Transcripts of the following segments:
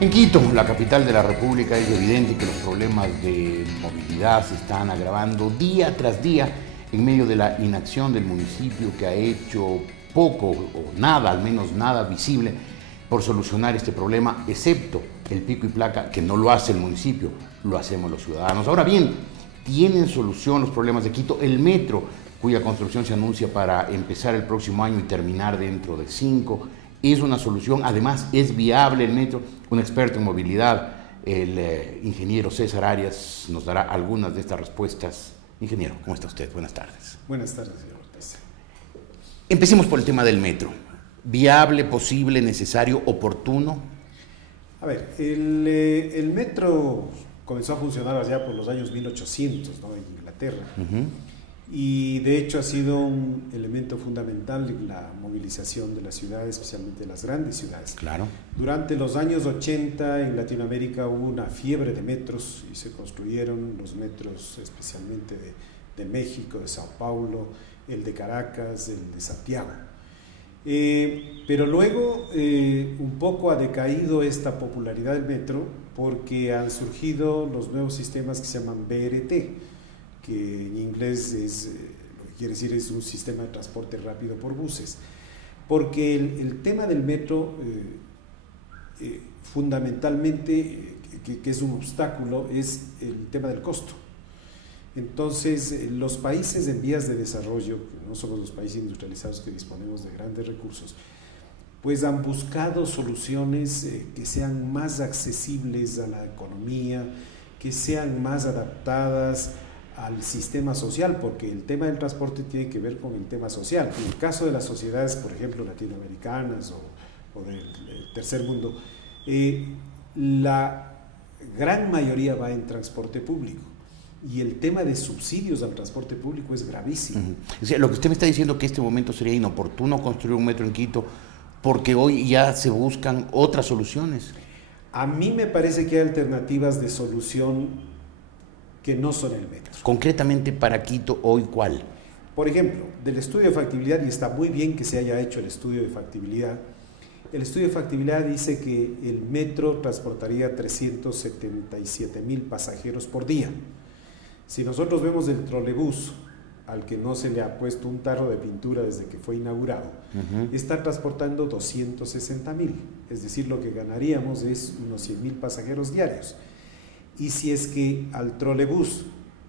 En Quito, la capital de la República, es evidente que los problemas de movilidad se están agravando día tras día en medio de la inacción del municipio, que ha hecho poco o nada, al menos nada visible, por solucionar este problema, excepto el pico y placa, que no lo hace el municipio, lo hacemos los ciudadanos. Ahora bien, ¿tienen solución los problemas de Quito? El metro, cuya construcción se anuncia para empezar el próximo año y terminar dentro de 5, es una solución. Además, es viable el metro. Un experto en movilidad, el ingeniero César Arias, nos dará algunas de estas respuestas. Ingeniero, ¿cómo está usted? Buenas tardes. Buenas tardes, señor Ortiz. Empecemos por el tema del metro. ¿Viable, posible, necesario, oportuno? A ver, el metro comenzó a funcionar allá por los años 1800, ¿no?, en Inglaterra. Y de hecho ha sido un elemento fundamental en la movilización de las ciudades, especialmente de las grandes ciudades. Claro. Durante los años 80 en Latinoamérica hubo una fiebre de metros y se construyeron los metros especialmente de México, de Sao Paulo, el de Caracas, el de Santiago. Pero luego un poco ha decaído esta popularidad del metro porque han surgido los nuevos sistemas que se llaman BRT, que en inglés lo que quiere decir es un sistema de transporte rápido por buses, porque el tema del metro fundamentalmente, que es un obstáculo, es el tema del costo. Entonces, los países en vías de desarrollo, no somos los países industrializados que disponemos de grandes recursos, pues han buscado soluciones que sean más accesibles a la economía, que sean más adaptadas al sistema social, porque el tema del transporte tiene que ver con el tema social. En el caso de las sociedades, por ejemplo, latinoamericanas o del tercer mundo, la gran mayoría va en transporte público. Y el tema de subsidios al transporte público es gravísimo. O sea, lo que usted me está diciendo es que en este momento sería inoportuno construir un metro en Quito porque hoy ya se buscan otras soluciones. A mí me parece que hay alternativas de solución que no son el metro. Concretamente para Quito, ¿hoy cuál? Por ejemplo, del estudio de factibilidad, y está muy bien que se haya hecho el estudio de factibilidad, el estudio de factibilidad dice que el metro transportaría 377,000 pasajeros por día. Si nosotros vemos el trolebús, al que no se le ha puesto un tarro de pintura desde que fue inaugurado, está transportando 260,000, es decir, lo que ganaríamos es unos 100,000 pasajeros diarios. Y si es que al trolebús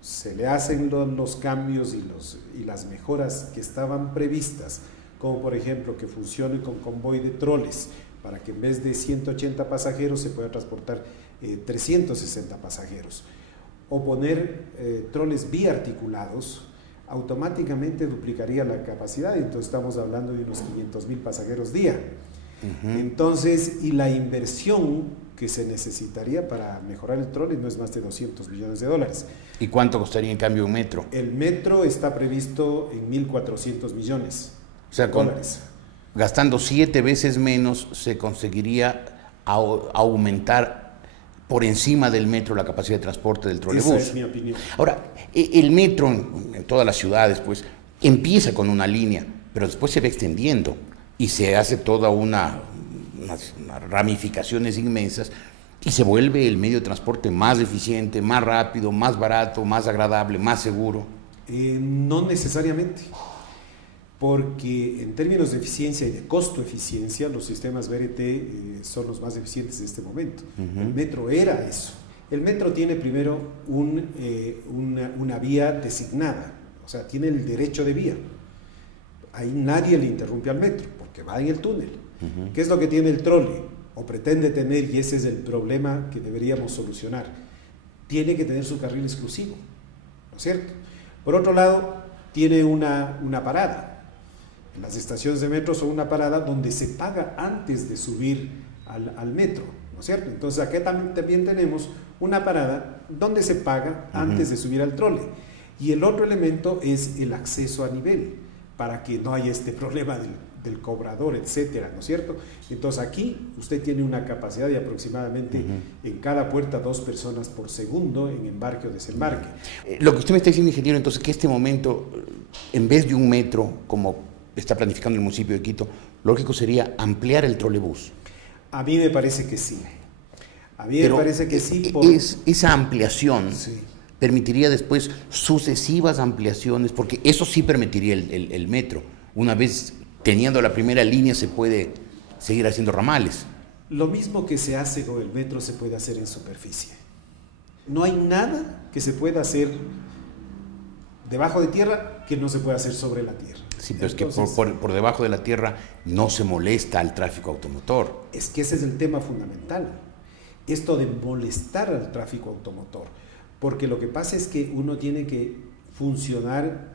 se le hacen los cambios y las mejoras que estaban previstas, como por ejemplo que funcione con convoy de troles, para que en vez de 180 pasajeros se pueda transportar 360 pasajeros, o poner troles biarticulados, automáticamente duplicaría la capacidad, y entonces estamos hablando de unos 500,000 pasajeros día. Entonces, y la inversión que se necesitaría para mejorar el trole no es más de $200 millones. ¿Y cuánto costaría en cambio un metro? El metro está previsto en 1.400 millones de dólares. Gastando 7 veces menos se conseguiría aumentar por encima del metro la capacidad de transporte del trolebús. Esa es mi opinión. Ahora, el metro en todas las ciudades pues empieza con una línea, pero después se va extendiendo y se hace toda unas ramificaciones inmensas y se vuelve el medio de transporte más eficiente, más rápido, más barato, más agradable, más seguro. No necesariamente, porque en términos de eficiencia y de costo-eficiencia, los sistemas BRT son los más eficientes de este momento. El metro era eso. El metro tiene primero una vía designada, o sea, tiene el derecho de vía. Ahí nadie le interrumpe al metro, porque va en el túnel. ¿Qué es lo que tiene el trole? O pretende tener, y ese es el problema que deberíamos solucionar. Tiene que tener su carril exclusivo, ¿no es cierto? Por otro lado, tiene una parada. Las estaciones de metro son una parada donde se paga antes de subir al metro, ¿no es cierto? Entonces acá también tenemos una parada donde se paga antes de subir al trole. Y el otro elemento es el acceso a nivel, para que no haya este problema del cobrador, etcétera, ¿no es cierto? Entonces aquí usted tiene una capacidad de aproximadamente en cada puerta 2 personas por segundo en embarque o desembarque. Lo que usted me está diciendo, ingeniero, entonces que este momento, en vez de un metro, como está planificando el municipio de Quito, lógico sería ampliar el trolebús. A mí me parece que sí. A mí me parece que sí. Esa ampliación permitiría después sucesivas ampliaciones, porque eso sí permitiría el metro. Una vez teniendo la primera línea se puede seguir haciendo ramales. Lo mismo que se hace con el metro se puede hacer en superficie. No hay nada que se pueda hacer debajo de tierra que no se pueda hacer sobre la tierra. Sí, pero entonces, es que por debajo de la tierra no se molesta al tráfico automotor. Es que ese es el tema fundamental, esto de molestar al tráfico automotor, porque lo que pasa es que uno tiene que funcionar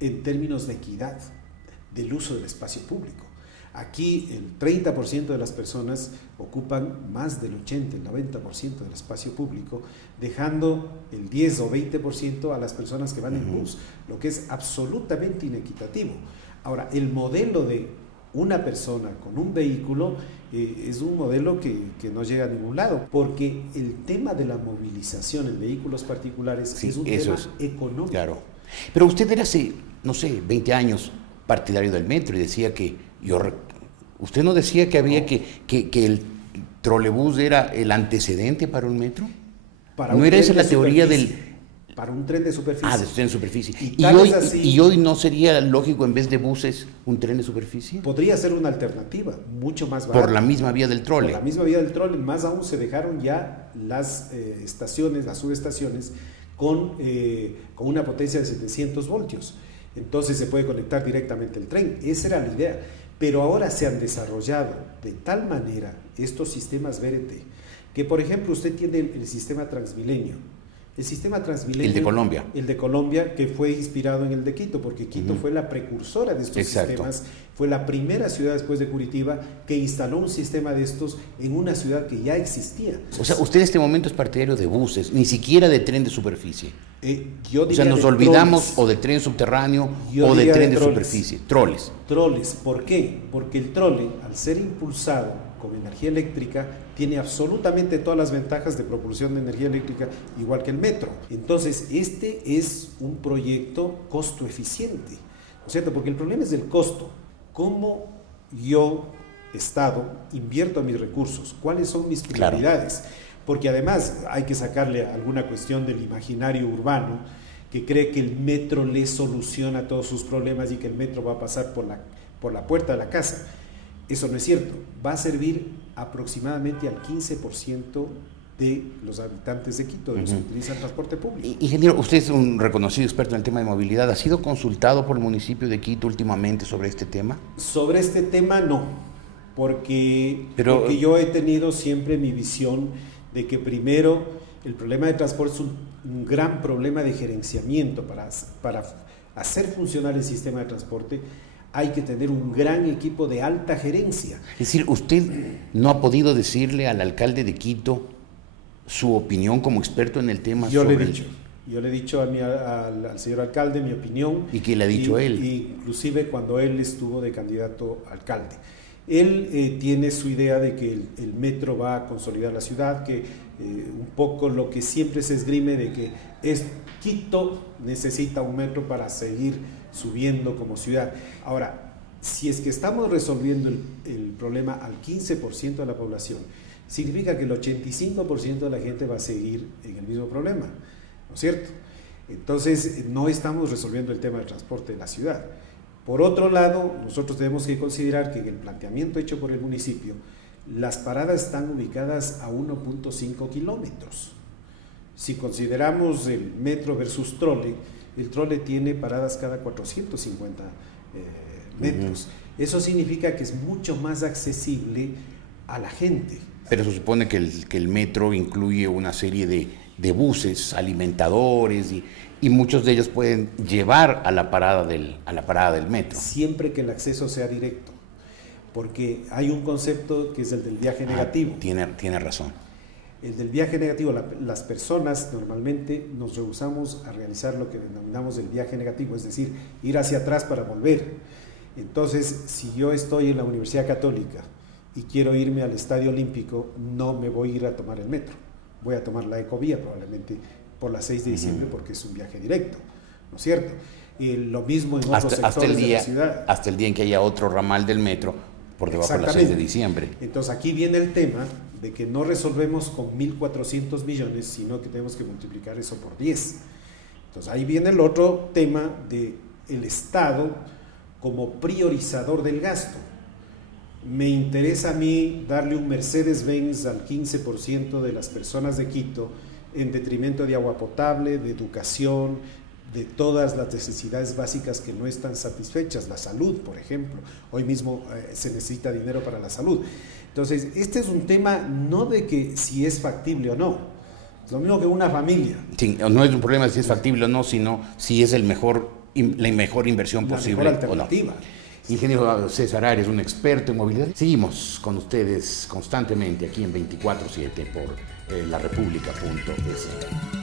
en términos de equidad del uso del espacio público. Aquí el 30% de las personas ocupan más del 80, el 90% del espacio público, dejando el 10 o 20% a las personas que van en bus, lo que es absolutamente inequitativo. Ahora, el modelo de una persona con un vehículo es un modelo que no llega a ningún lado, porque el tema de la movilización en vehículos particulares es un tema económico. Claro. Pero usted era hace, no sé, 20 años partidario del metro y decía que ¿usted no decía que había que el trolebús era el antecedente para un metro? ¿No era esa la teoría del...? Para un tren de superficie. Ah, de tren de superficie. ¿Y hoy no sería lógico, en vez de buses, un tren de superficie? Podría ser una alternativa, mucho más barata. Por la misma vía del trole. Por la misma vía del trole, más aún se dejaron ya las estaciones, las subestaciones, con una potencia de 700 voltios. Entonces se puede conectar directamente el tren. Esa era la idea. Pero ahora se han desarrollado de tal manera estos sistemas VRT que, por ejemplo, usted tiene el sistema Transmilenio. El sistema Transmilenio... El de Colombia. El de Colombia, que fue inspirado en el de Quito, porque Quito fue la precursora de estos sistemas. Fue la primera ciudad después de Curitiba que instaló un sistema de estos en una ciudad que ya existía. O sea, usted en este momento es partidario de buses, ni siquiera de tren de superficie. O sea, nos olvidamos o de tren subterráneo o de tren de superficie. Troles. Troles. ¿Por qué? Porque el trole, al ser impulsado con energía eléctrica, tiene absolutamente todas las ventajas de propulsión de energía eléctrica, igual que el metro. Entonces, este es un proyecto costo eficiente, ¿no es cierto? Porque el problema es el costo. ¿Cómo yo, Estado, invierto mis recursos? ¿Cuáles son mis prioridades? Claro. Porque además hay que sacarle alguna cuestión del imaginario urbano que cree que el metro le soluciona todos sus problemas y que el metro va a pasar por la puerta de la casa. Eso no es cierto. Va a servir aproximadamente al 15% de los habitantes de Quito, de los que utilizan transporte público. Ingeniero, usted es un reconocido experto en el tema de movilidad. ¿Ha sido consultado por el municipio de Quito últimamente sobre este tema? Sobre este tema no, porque yo he tenido siempre mi visión de que primero el problema de transporte es un gran problema de gerenciamiento. Para hacer funcionar el sistema de transporte hay que tener un gran equipo de alta gerencia. Es decir, ¿usted no ha podido decirle al alcalde de Quito su opinión como experto en el tema? Yo le he dicho al señor alcalde mi opinión. ¿Y qué le ha dicho él? Inclusive cuando él estuvo de candidato a alcalde. Él tiene su idea de que el metro va a consolidar la ciudad, que un poco lo que siempre se esgrime de que Quito necesita un metro para seguir subiendo como ciudad. Ahora, si es que estamos resolviendo el problema al 15% de la población, significa que el 85% de la gente va a seguir en el mismo problema, ¿no es cierto? Entonces, no estamos resolviendo el tema del transporte de la ciudad. Por otro lado, nosotros tenemos que considerar que en el planteamiento hecho por el municipio, las paradas están ubicadas a 1.5 kilómetros. Si consideramos el metro versus trole, el trole tiene paradas cada 450 metros. Eso significa que es mucho más accesible a la gente. Pero se supone que el metro incluye una serie de buses, alimentadores y muchos de ellos pueden llevar a la parada del metro. Siempre que el acceso sea directo, porque hay un concepto que es el del viaje negativo. Tiene razón. El del viaje negativo, las personas normalmente nos rehusamos a realizar lo que denominamos el viaje negativo, es decir, ir hacia atrás para volver. Entonces, si yo estoy en la Universidad Católica y quiero irme al Estadio Olímpico, no me voy a ir a tomar el metro, voy a tomar la ecovía probablemente por la 6 de diciembre porque es un viaje directo, ¿no es cierto? Y lo mismo en otros sectores de la ciudad. Hasta el día en que haya otro ramal del metro por debajo de la 6 de diciembre. Entonces aquí viene el tema de que no resolvemos con 1.400 millones, sino que tenemos que multiplicar eso por 10. Entonces ahí viene el otro tema del Estado como priorizador del gasto. Me interesa a mí darle un Mercedes-Benz al 15% de las personas de Quito en detrimento de agua potable, de educación, de todas las necesidades básicas que no están satisfechas, la salud, por ejemplo. Hoy mismo se necesita dinero para la salud. Entonces, este es un tema no de que si es factible o no, es lo mismo que una familia. Sí, no es un problema si es factible o no, sino si es la mejor inversión posible la mejor alternativa. o no. Ingeniero César Arias, un experto en movilidad. Seguimos con ustedes constantemente aquí en 24/7 por larepublica.es.